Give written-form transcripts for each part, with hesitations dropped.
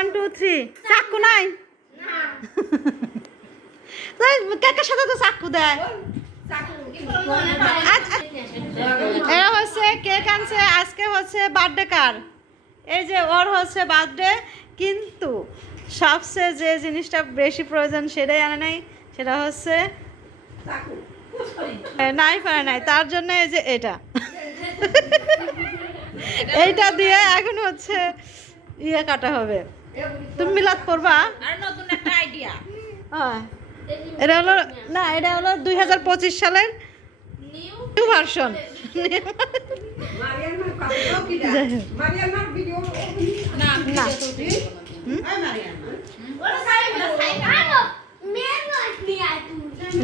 1 2 3 চাকু নাই কেকের সাথে তো চাকু দেয় এরা হচ্ছে কেক আনছে আজকে হচ্ছে বার্থডে কার এই যে ওর হচ্ছে বার্থডে কিন্তু সবচেয়ে যে জিনিসটা বেশি প্রয়োজন সেটাই আনে নাই সেটা হচ্ছে নাই পারে নাই তার জন্য এই যে এটা এইটা দিয়ে এখন হচ্ছে ইয়ে কাটা হবে তুমি মিলাদ পড়বা আর নতুন একটা আইডিয়া এটা হলো না এটা হলো 2025 সালের নিউ ভার্সন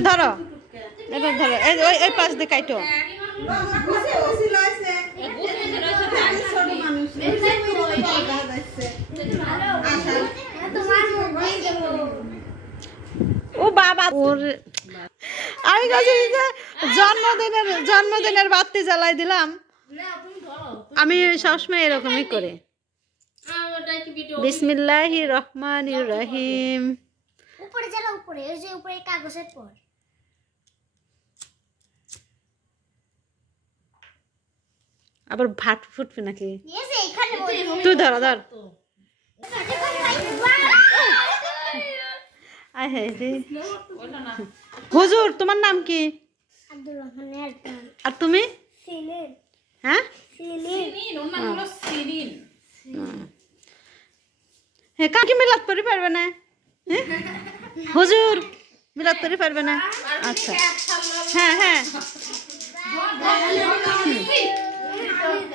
ধরো এটা ধরো এই পাশ দিয়ে কাটো ও বাবা ওর আমি জন্মদিনের বাতি জ্বালাই দিলাম আমি সবসময় এরকমই করি বিসমিল্লাহির রহমানির রহিম উপরে জ্বালা উপরে ওই যে উপরে কাগজের পর আবার ভাত ফুটবে নাকি তুই ধর হুজুর তোমার নাম কি আর তুমি হ্যাঁ হ্যাঁ কাকে মিলাদ পড়ি পারবে না হুজুর মিলাদ পড়ি পারবে না আচ্ছা হ্যাঁ হ্যাঁ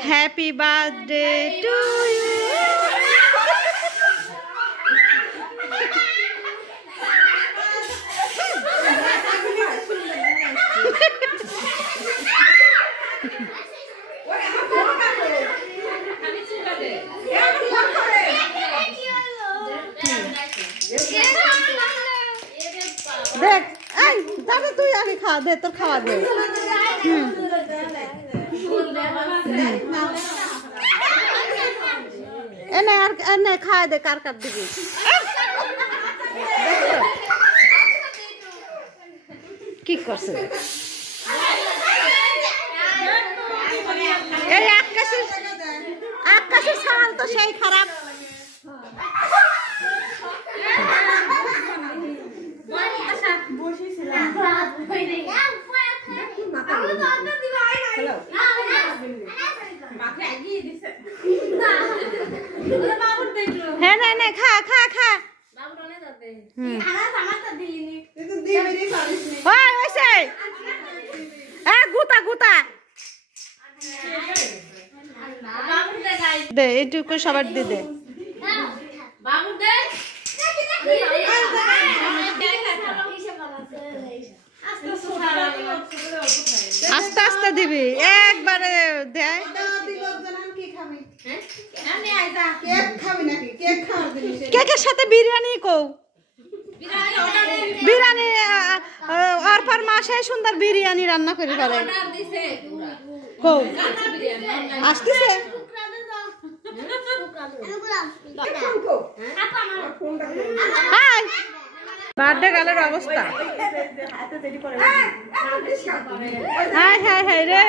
হ্যাপি বার্থডে টু ইউ দেখ এই দাদা তুই আগে খাওয়া দে তোর খাওয়া দে এনে আর এনে খাওয়া দে কার কার দিবি কি করছে এই আকাশের সাল তো সেই খারাপ হ্যাঁ না খা খা খা গুতা গুতা দে এইটুকু সবার দি দে আস্তে আস্তে দিবি একবারে দেয় কেকের সাথে বিরিয়ানি কও বিরিয়ানি আর পর মাসে সুন্দর বিরিয়ানি রান্না করে পারে কও আসতেছে বার্থডে গালের অবস্থা হাই হাই হাই রে